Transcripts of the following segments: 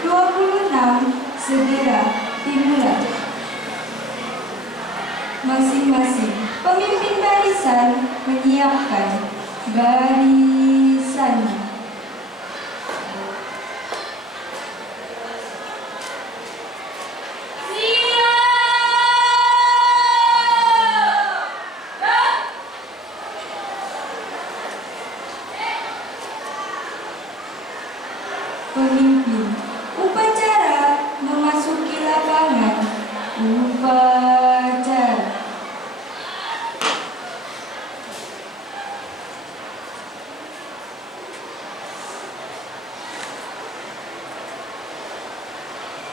26 segera dimulai. Masing-masing pemimpin barisan menyiapkan barisannya. Pemimpin upacara memasuki lapangan upacara.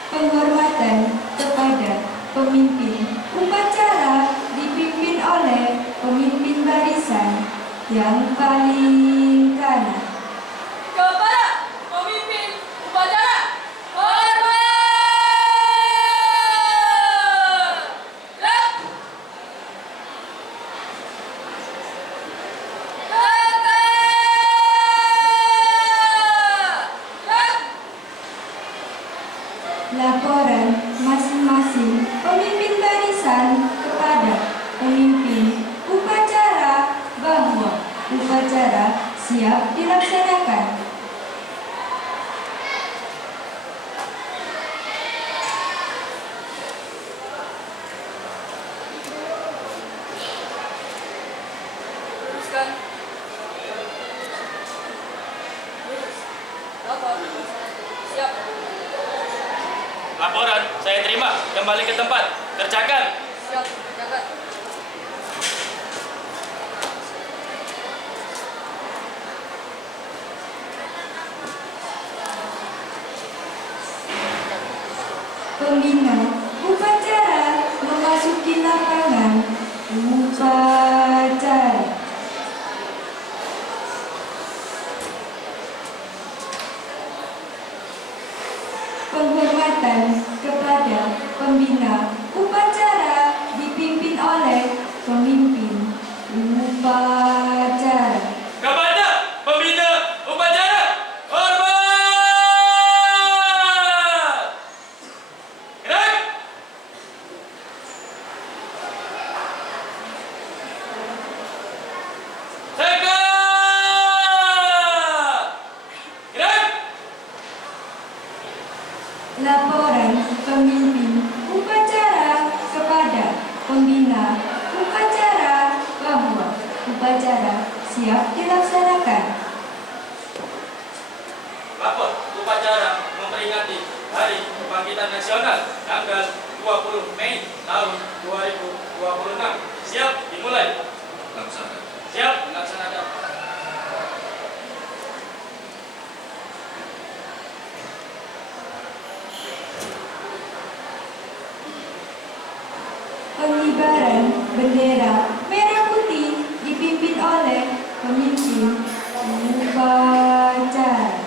Penghormatan kepada pemimpin upacara dipimpin oleh pemimpin barisan yang paling kanan. Kepada pemimpin upacara, hormat! Laporan masing-masing pemimpin barisan kepada pemimpin upacara bahwa upacara siap dilaksanakan. Teruskan. Lapor. Siap. Laporan saya terima. Kembali ke tempat. Kerjakan. Siap. Jaga. Pembina upacara memasuki lapangan upacara. Penghormatan kepada pembina upacara dipimpin oleh pemimpin upacara. Kepada pembina upacara, hormat! Gerak! Tegak! Gerak! Laporan pemimpin upacara kepada pembina upacara bahwa upacara siap dilaksanakan. Lapor upacara memperingati Hari Kebangkitan Nasional tanggal 20 Mei tahun 2026. Siap dimulai. Laksanakan. Siap dilaksanakan. Pengibaran bendera merah putih dipimpin oleh pemimpin upacara.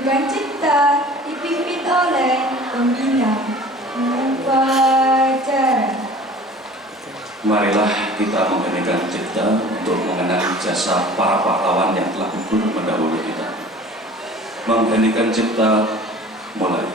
menentukan cipta dipimpin oleh pembina upacara. Marilah kita mengheningkan cipta untuk mengenang jasa para pahlawan yang telah gugur mendahului kita. Mengheningkan cipta mulai.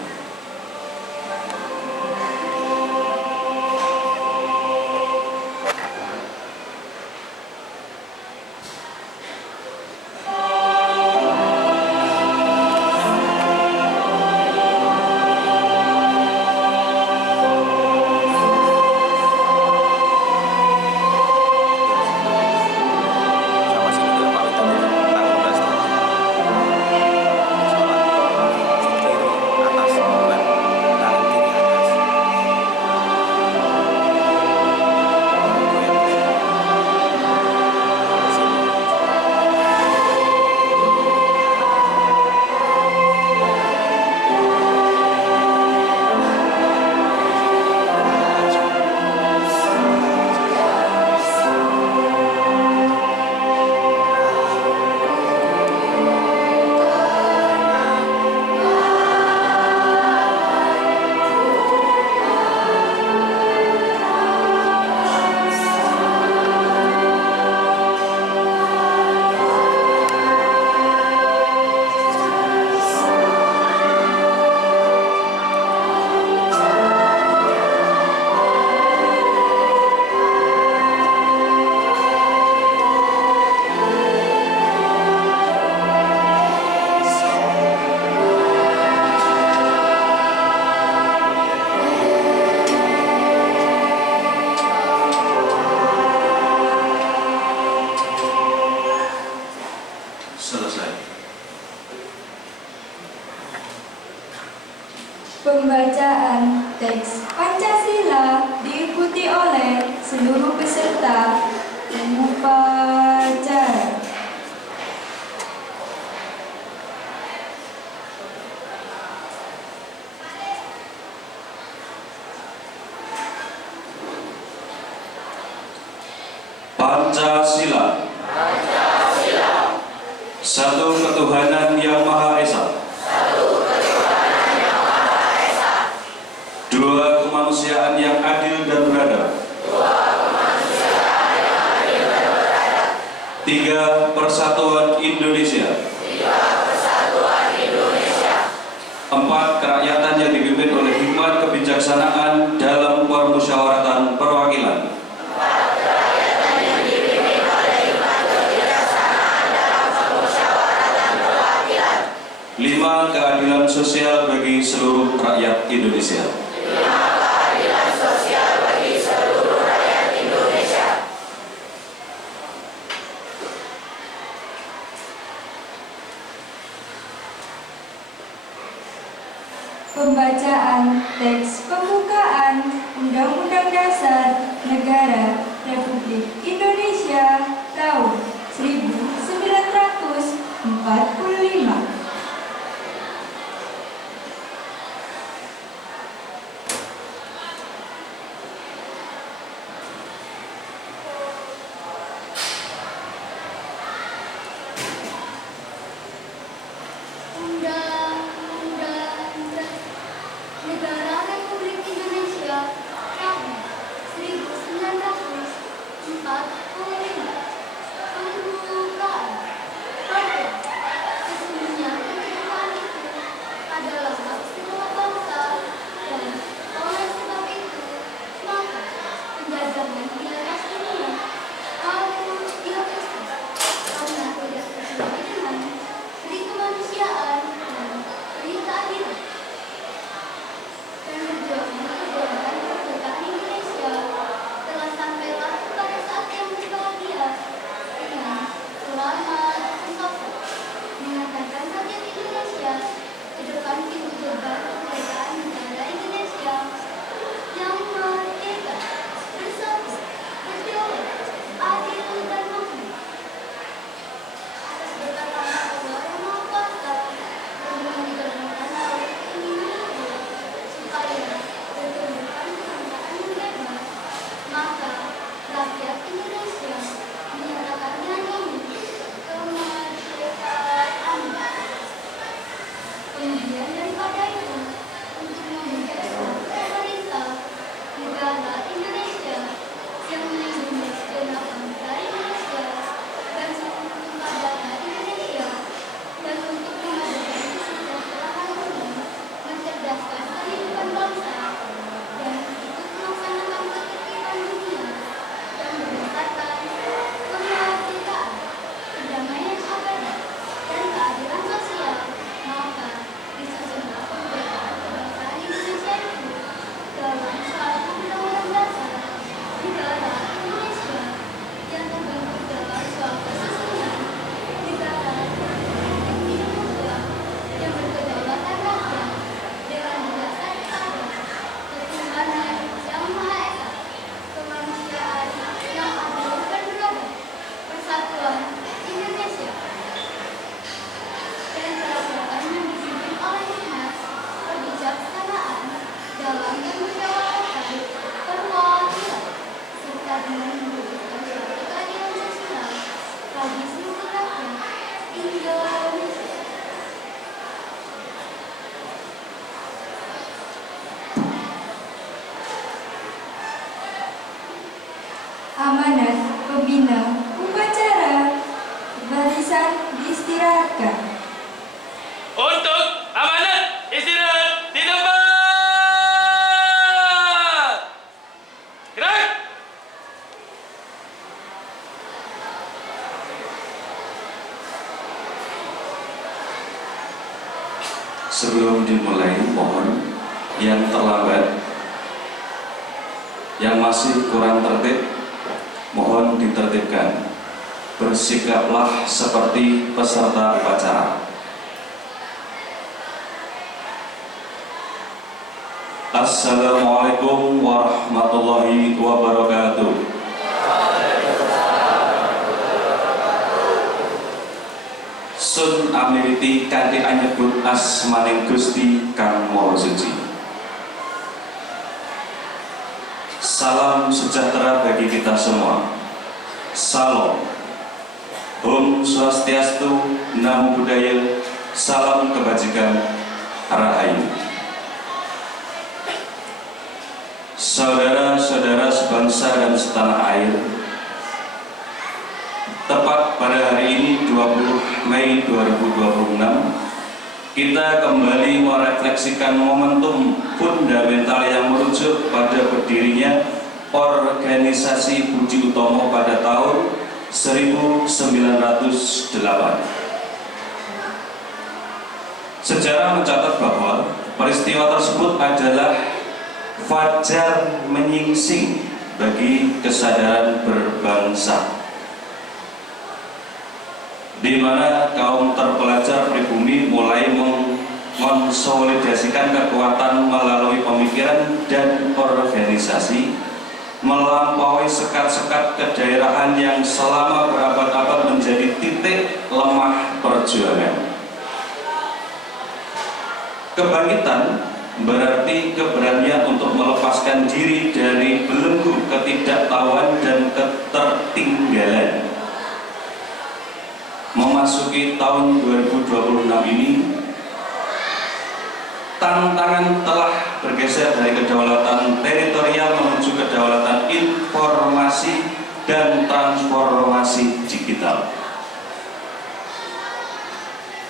Pembacaan teks Pancasila diikuti oleh seluruh peserta upacara. Pancasila. Satu ketuhanan yang Maha Esa. Dua kemanusiaan yang adil dan beradab. Tiga persatuan Indonesia. Empat kerakyatan yang dipimpin oleh hikmat kebijaksanaan dalam permusyawaratan perwakilan. Lima, keadilan sosial bagi seluruh rakyat Indonesia. Pembacaan teks pembukaan Undang-Undang Dasar Negara Republik Indonesia tahun 1945. negara Indonesia yang melindungi segenap bangsa Indonesia dan seluruh keadaan Indonesia dan untuk mengadakan kesejahteraan umum, mencerdaskan kehidupan bangsa dan ikut melaksanakan ketertiban dunia dan berdasarkan kemanusiaan, kedamaian abadi dan keadilan sosial, maka disusunlah kebijakan kebangsaan Indonesia itu dalam suatu undang-undang dasar negara Indonesia yang terbentuk dalam suatu susunan negara Republik Indonesia yang berkedaulatan rakyat dengan berdasarkan ketuhanan yang Maha Esa, kemanusiaan yang adil dan beradab, persatuan Indonesia, dan peraturan yang dipimpin oleh hikmat, kebijaksanaan dalam kemusyawaratan perwakilan, serta dengan mewujudkan suatu keadilan sosial bagi seluruh rakyat Indonesia. Amanat pembina upacara. Barisan diistirahatkan. Untuk amanat istirahat di tempat. Gerak. Sebelum dimulai, mohon yang terlambat, yang masih kurang tertib, mohon ditertibkan. Bersikaplah seperti peserta upacara. Assalamualaikum warahmatullahi wabarakatuh. Sun amiliti kanthi anyebut asmaning Gusti Kang Maha Suci. Salam sejahtera bagi kita semua. Salam. Om Swastiastu, Namo Buddhaya, salam kebajikan, Rahayu. Saudara-saudara sebangsa dan setanah air, tepat pada hari ini 20 Mei 2026, kita kembali merefleksikan momentum fundamental yang merujuk pada berdirinya organisasi Budi Utomo pada tahun 1908. Sejarah mencatat bahwa peristiwa tersebut adalah fajar menyingsing bagi kesadaran berbangsa, di mana kaum terpelajar pribumi mulai mengonsolidasikan kekuatan melalui pemikiran dan organisasi, melampaui sekat-sekat kedaerahan yang selama berabad-abad menjadi titik lemah perjuangan. Kebangkitan berarti keberanian untuk melepaskan diri dari belenggu ketidaktahuan dan ketertinggalan. Memasuki tahun 2026 ini, tantangan telah bergeser dari kedaulatan teritorial menuju kedaulatan informasi dan transformasi digital.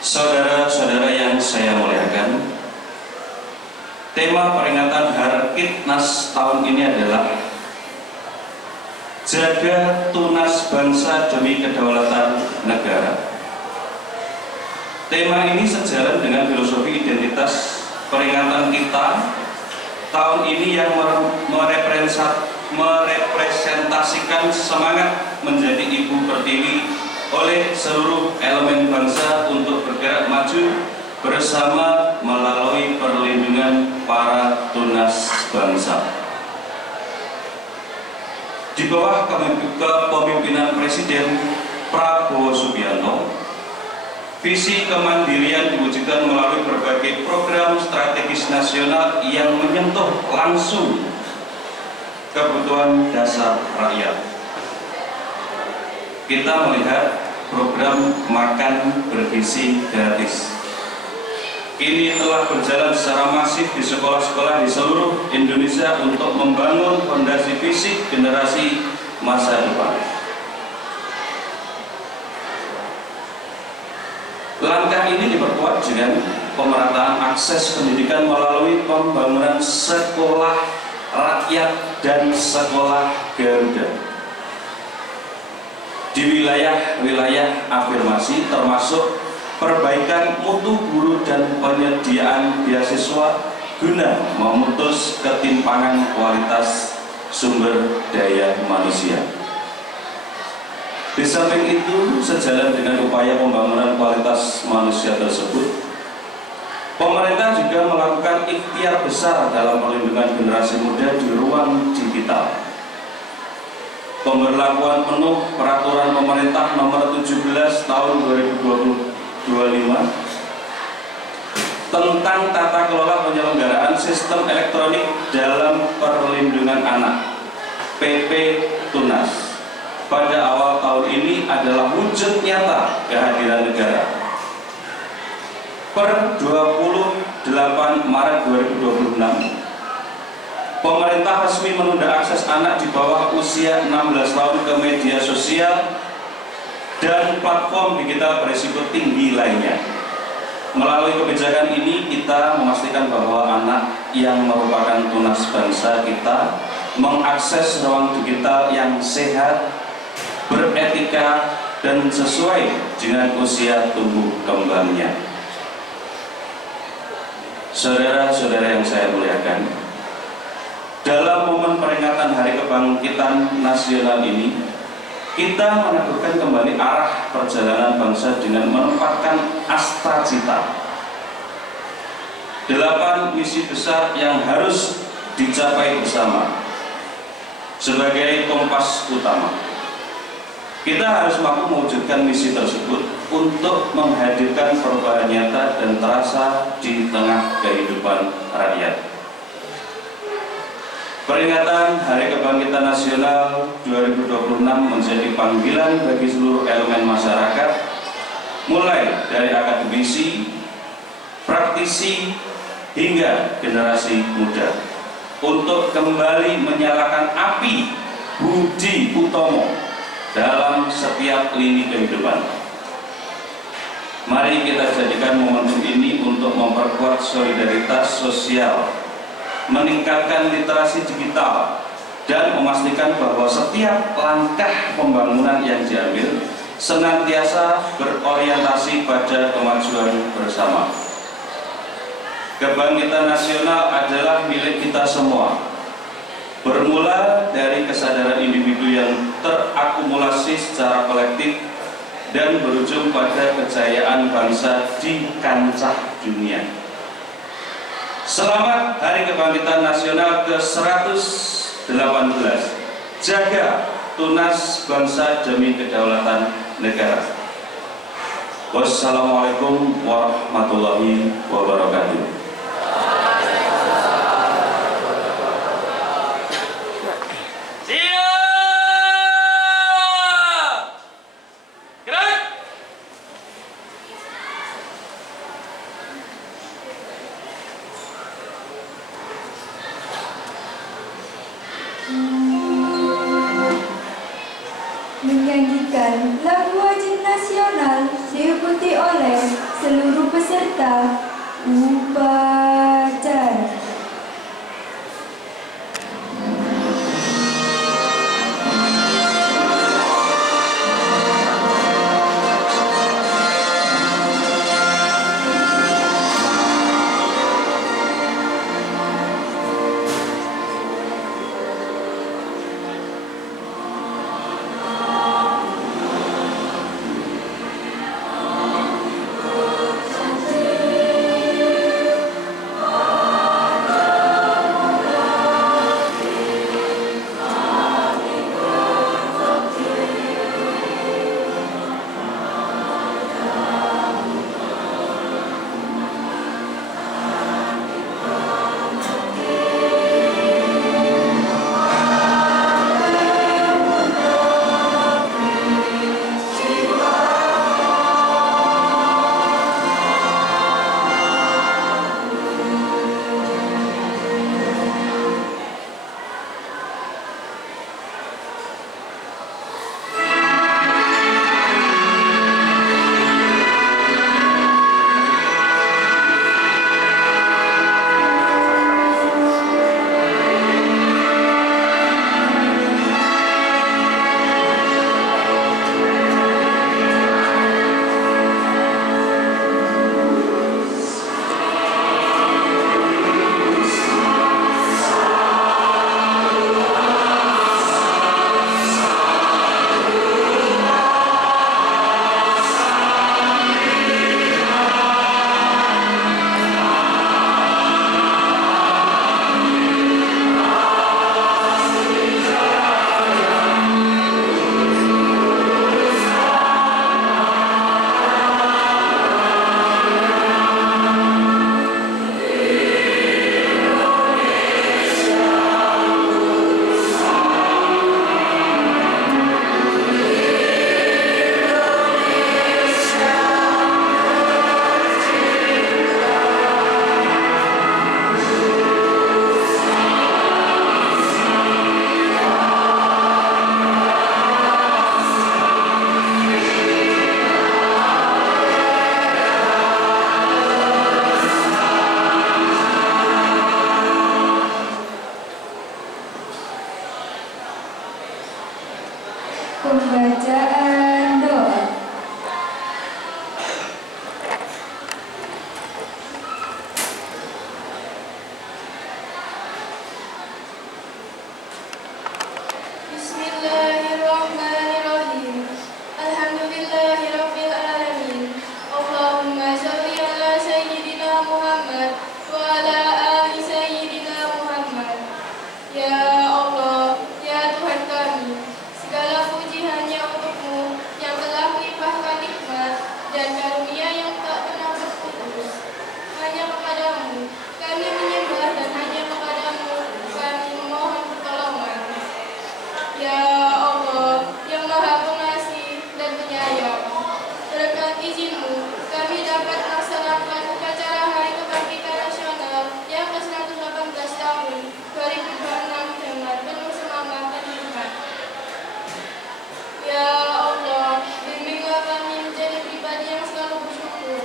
Saudara-saudara yang saya muliakan, tema peringatan Harkitnas tahun ini adalah jaga tunas bangsa demi kedaulatan negara. Tema ini sejalan dengan filosofi identitas peringatan kita tahun ini yang merepresentasikan semangat menjadi ibu pertiwi oleh seluruh elemen bangsa untuk bergerak maju bersama melalui perlindungan para tunas bangsa. Di bawah kepemimpinan Presiden Prabowo Subianto, visi kemandirian diwujudkan melalui berbagai program strategis nasional yang menyentuh langsung kebutuhan dasar rakyat. Kita melihat program makan bergizi gratis. Ini telah berjalan secara masif di sekolah-sekolah di seluruh Indonesia untuk membangun fisik generasi masa depan. Langkah ini diperkuat dengan pemerataan akses pendidikan melalui pembangunan sekolah rakyat dan sekolah Garuda di wilayah-wilayah afirmasi, termasuk perbaikan mutu guru dan penyediaan beasiswa guna memutus ketimpangan kualitas sumber daya manusia. Di samping itu, sejalan dengan upaya pembangunan kualitas manusia tersebut, pemerintah juga melakukan ikhtiar besar dalam perlindungan generasi muda di ruang digital. Pemberlakuan penuh peraturan pemerintah nomor 17 tahun 2025 tentang tata kelola penyelenggaraan sistem elektronik dalam perlindungan anak (PP Tunas) pada awal tahun ini adalah wujud nyata kehadiran negara. Per 28 Maret 2026, pemerintah resmi menunda akses anak di bawah usia 16 tahun ke media sosial dan platform digital berisiko tinggi lainnya. Melalui kebijakan ini, kita memastikan bahwa anak yang merupakan tunas bangsa kita mengakses ruang digital yang sehat, beretika, dan sesuai dengan usia tumbuh kembangnya. Saudara-saudara yang saya muliakan, dalam momen peringatan Hari Kebangkitan Nasional ini, kita meneguhkan kembali arah perjalanan bangsa dengan menempatkan asta cita 8 misi besar yang harus dicapai bersama sebagai kompas utama. Kita harus mampu mewujudkan misi tersebut untuk menghadirkan perubahan nyata dan terasa di tengah kehidupan rakyat. Peringatan Hari Kebangkitan Nasional 2026 menjadi panggilan bagi seluruh elemen masyarakat, mulai dari akademisi, praktisi, hingga generasi muda, untuk kembali menyalakan api budi utomo dalam setiap lini kehidupan. Mari kita jadikan momentum ini untuk memperkuat solidaritas sosial, meningkatkan literasi digital, dan memastikan bahwa setiap langkah pembangunan yang diambil senantiasa berorientasi pada kemajuan bersama. Kebangkitan nasional adalah milik kita semua, bermula dari kesadaran individu yang terakumulasi secara kolektif dan berujung pada kejayaan bangsa di kancah dunia. Selamat Hari Kebangkitan Nasional ke-118. Jaga tunas bangsa demi kedaulatan negara. Wassalamualaikum warahmatullahi wabarakatuh. Menyanyikan lagu wajib nasional diikuti oleh seluruh peserta upacara. Sampai Pembacaan doa. Bismillahirrahmanirrahim. Alhamdulillahirabbil alamin. Allahumma shalli ala sayyidina Muhammad wa ala ali sayyidina Muhammad. Ya Allah, ya Tuhan kami, segala puji hanya untuk-Mu yang telah melimpahkan nikmat dan karunia yang tak pernah berputus. Hanya kepadamu kami menyembah dan hanya kepadamu kami memohon pertolongan. Ya Allah, yang Maha Pengasih dan Penyayang, berkat izin-Mu kami dapat melaksanakan upacara Hari Kebangkitan Nasional yang ke-118 tahun 2026 dengan penuh semangat dan hikmat. Ya Allah, bimbinglah kami menjadi pribadi yang selalu bersyukur,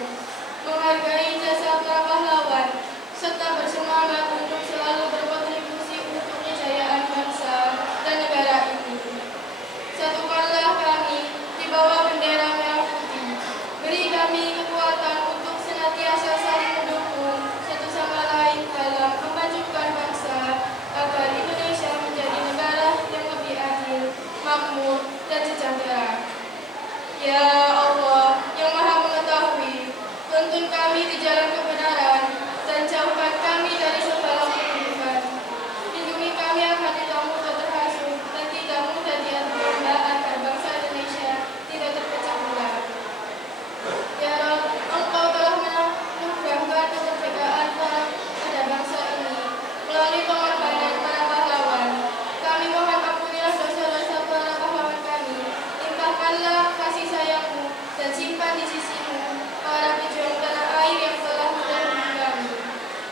menghargai jasa para pahlawan, serta bersemangat untuk selalu berkontribusi untuk kejayaan bangsa dan negara ini. Satukanlah kami di bawah bendera merah putih. Beri kami kekuatan untuk senantiasa saling mendukung satu sama lain dalam memajukan bangsa agar Indonesia menjadi negara yang lebih adil, makmur, dan sejahtera. Ya Allah, yang Maha Mengetahui, tuntun kami di jalan kebenaran dan jauhkan kami dari segala keburukan. Lindungi kami agar tidak mudah terhasut dan tidak mudah diadu domba agar bangsa Indonesia tidak terpecah belah. Ya Rabb, Engkau telah menganugerahkan kemerdekaan pada bangsa ini melalui pengorbanan para pahlawan. Kami mohon ampunilah dosa-dosa para pahlawan kami. Limpahkanlah kasih sayang-Mu dan simpan di sisi-Mu para pejuang tanah air yang telah mendahului kami.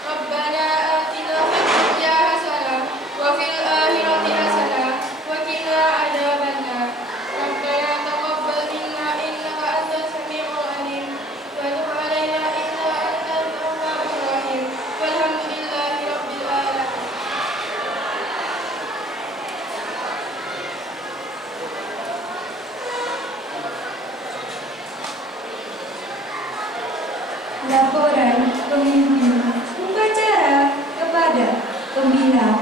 Rabbana atina fid dunya hasanah wa fil akhirati hasanah wa qina adzabannar. Rabbana taqabbal minna innaka antas samiul alim wa tub 'alaina innaka antat tawwabur rahim. Walhamdulillahi rabbil alamin. Laporan pemimpin upacara kepada pembina